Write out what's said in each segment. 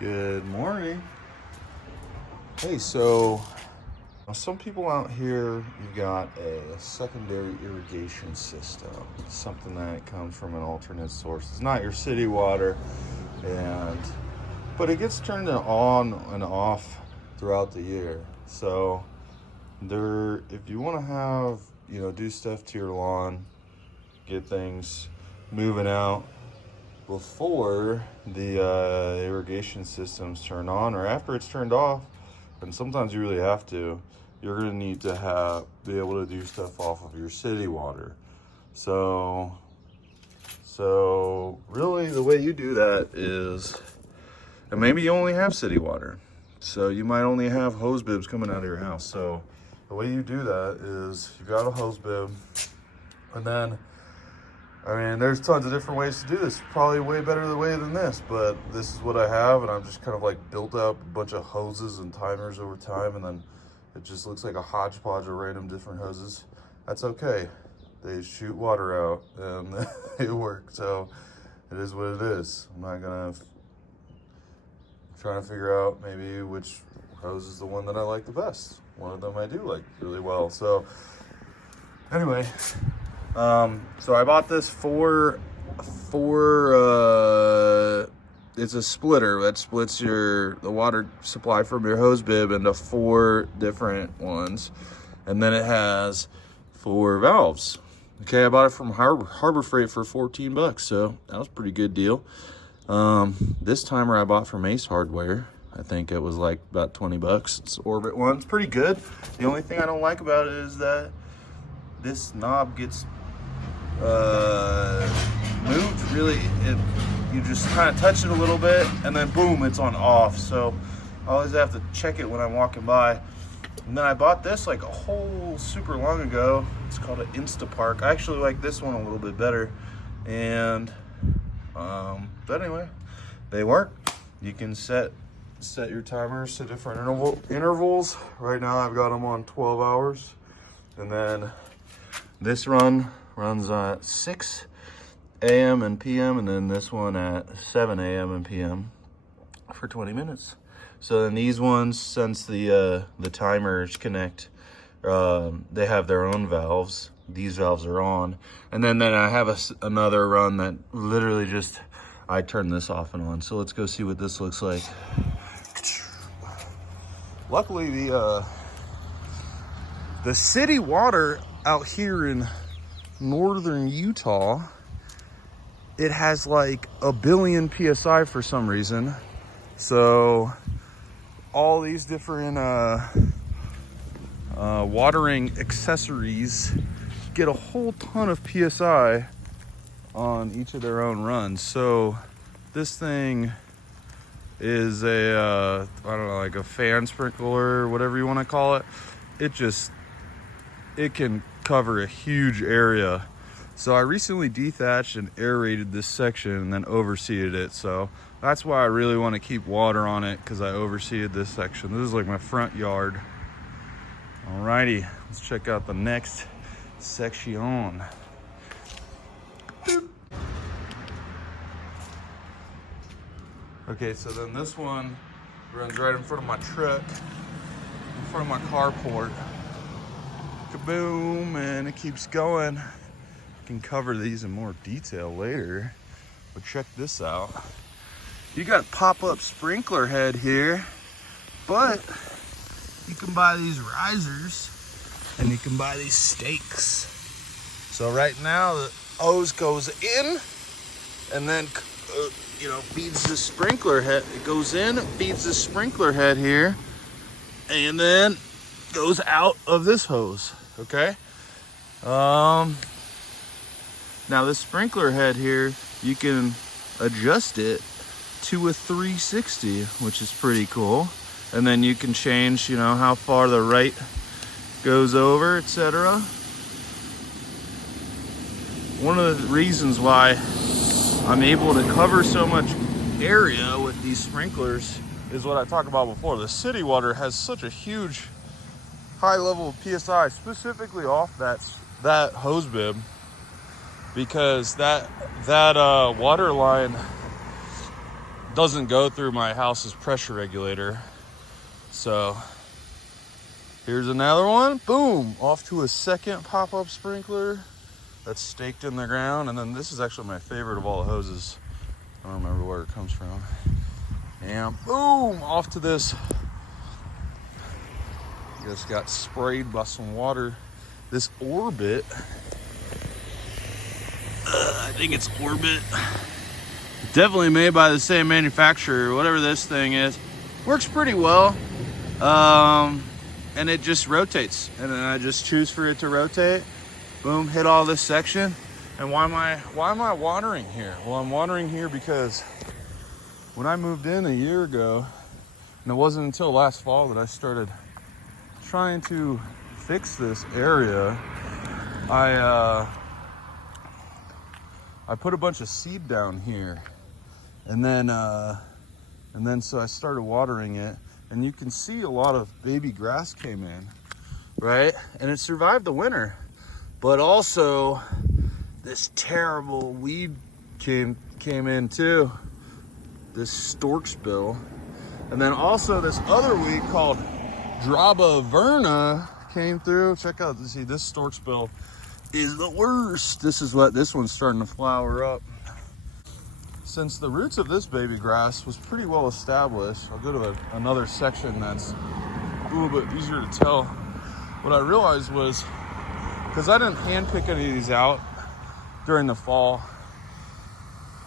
Good morning. Hey, so some people out here, you got a secondary irrigation system, something that comes from an alternate source. It's not your city water, but it gets turned on and off throughout the year. So if you want to have, do stuff to your lawn, get things moving out before the irrigation system's turned on or after it's turned off, and sometimes you really have to, you're going to need to be able to do stuff off of your city water. So really the way you do that is, and maybe you only have city water, so you might only have hose bibs coming out of your house. So the way you do that is you got a hose bib, and then there's tons of different ways to do this. Probably way better the way than this, but this is what I have, and I've just kind of like built up a bunch of hoses and timers over time, and then it just looks like a hodgepodge of random different hoses. That's okay. They shoot water out, and it works. So it is what it is. I'm not gonna trying to figure out maybe which hose is the one that I like the best. One of them I do like really well. So anyway. So I bought this it's a splitter that splits the water supply from your hose bib into 4 different ones. And then it has 4 valves. Okay, I bought it from Harbor Freight for $14, so that was a pretty good deal. This timer I bought from Ace Hardware. I think it was like about $20. It's Orbit one. It's pretty good. The only thing I don't like about it is that this knob gets moved really. You just kind of touch it a little bit and then boom, it's on off. So I always have to check it when I'm walking by. And then I bought this like a whole super long ago. It's called an Instapark. I actually like this one a little bit better. And but anyway, they work. You can set your timers to different intervals. Right now I've got them on 12 hours. And then this runs at 6 a.m. and p.m. and then this one at 7 a.m. and p.m. for 20 minutes. So then these ones, since the timers connect, they have their own valves. These valves are on. And then I have another run that literally just, I turn this off and on. So let's go see what this looks like. Luckily the city water out here in northern Utah, it has like 1 billion PSI for some reason. So all these different watering accessories get a whole ton of PSI on each of their own runs. So this thing is I don't know, like a fan sprinkler or whatever you want to call it. It can cover a huge area. So I recently dethatched and aerated this section and then overseeded it. So that's why I really want to keep water on it, because I overseeded this section. This is like my front yard. Alrighty, let's check out the next section. Boop. Okay, so then this one runs right in front of my truck, in front of my carport. Kaboom, and it keeps going. I can cover these in more detail later, but check this out. You got pop-up sprinkler head here, but you can buy these risers and you can buy these stakes. So right now the hose goes in and then feeds the sprinkler head. It goes in, feeds the sprinkler head here, and then goes out of this hose. Okay. Now this sprinkler head here, you can adjust it to a 360, which is pretty cool. And then you can change, how far the right goes over, etc. One of the reasons why I'm able to cover so much area with these sprinklers is what I talked about before. The city water has such a huge high level of PSI, specifically off that hose bib, because that water line doesn't go through my house's pressure regulator. So here's another one. Boom, off to a second pop-up sprinkler that's staked in the ground. And then this is actually my favorite of all the hoses. I don't remember where it comes from. And boom, off to this. Just got sprayed by some water. This Orbit, I think it's Orbit. Definitely made by the same manufacturer, whatever this thing is. Works pretty well. And it just rotates. And then I just choose for it to rotate. Boom, hit all this section. And why am I watering here? Well, I'm watering here because when I moved in a year ago, and it wasn't until last fall that I started trying to fix this area, I put a bunch of seed down here, and then so I started watering it, and you can see a lot of baby grass came in, right? And it survived the winter, but also this terrible weed came in too, this storksbill, and then also this other weed called Draba verna came through. Check out, see, this storksbill is the worst. This one's starting to flower up. Since the roots of this baby grass was pretty well established, I'll go to another section that's a little bit easier to tell. What I realized was, because I didn't hand pick any of these out during the fall,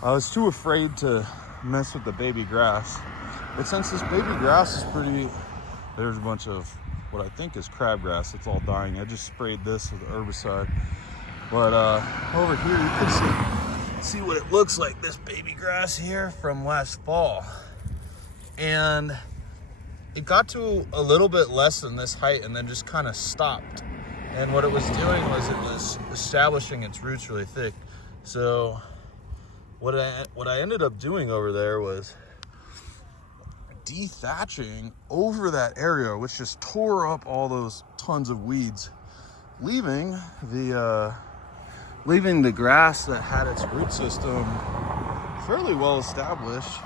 I was too afraid to mess with the baby grass. But since this baby grass is pretty, there's a bunch of what I think is crabgrass. It's all dying. I just sprayed this with herbicide. But over here you can see what it looks like, this baby grass here from last fall. And it got to a little bit less than this height and then just kind of stopped. And what it was doing was it was establishing its roots really thick. So what I ended up doing over there was dethatching over that area, which just tore up all those tons of weeds, leaving the grass that had its root system fairly well established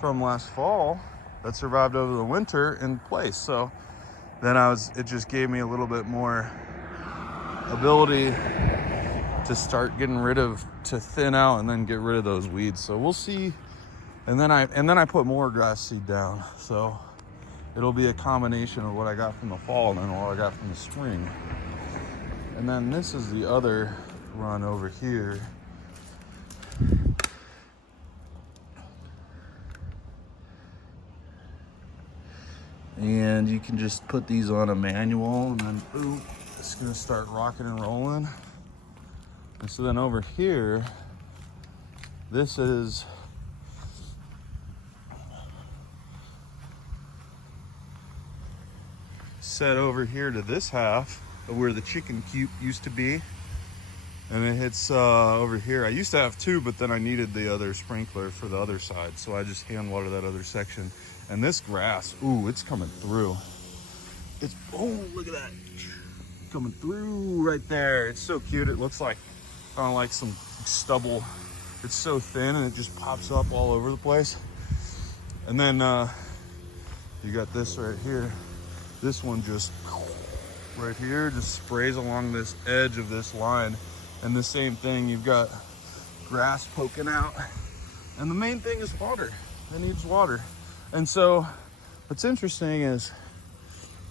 from last fall that survived over the winter in place. So then it just gave me a little bit more ability to start to thin out and then get rid of those weeds. So we'll see. And then I put more grass seed down. So it'll be a combination of what I got from the fall and then what I got from the spring. And then this is the other run over here. And you can just put these on a manual and then boom, it's gonna start rocking and rolling. And so then over here, this is set over here to this half of where the chicken coop used to be. And it hits over here. I used to have two, but then I needed the other sprinkler for the other side. So I just hand water that other section. And this grass, ooh, it's coming through. Oh, look at that. Coming through right there. It's so cute. It looks like kind of like some stubble. It's so thin and it just pops up all over the place. And then you got this right here. This one just right here just sprays along this edge of this line. And the same thing, you've got grass poking out. And the main thing is water. It needs water. And so what's interesting is,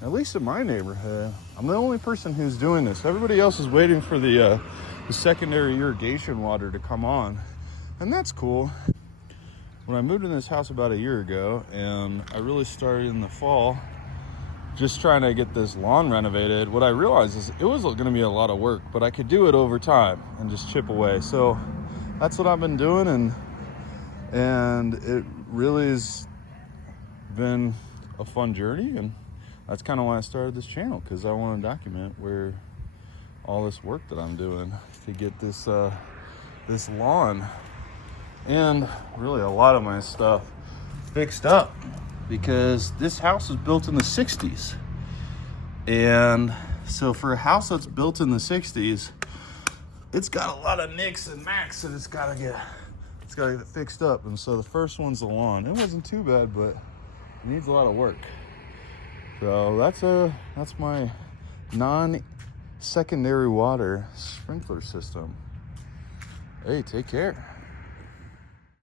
at least in my neighborhood, I'm the only person who's doing this. Everybody else is waiting for the secondary irrigation water to come on. And that's cool. When I moved in this house about a year ago, and I really started in the fall, just trying to get this lawn renovated, what I realized is it was gonna be a lot of work, but I could do it over time and just chip away. So that's what I've been doing, and it really has been a fun journey, and that's kind of why I started this channel, because I want to document where all this work that I'm doing to get this this lawn and really a lot of my stuff fixed up, because this house was built in the 60s. And so for a house that's built in the 60s, it's got a lot of nicks and knacks that it's got got to get it fixed up. And so the first one's the lawn. It wasn't too bad, but it needs a lot of work. So that's my non-secondary water sprinkler system. Hey, take care.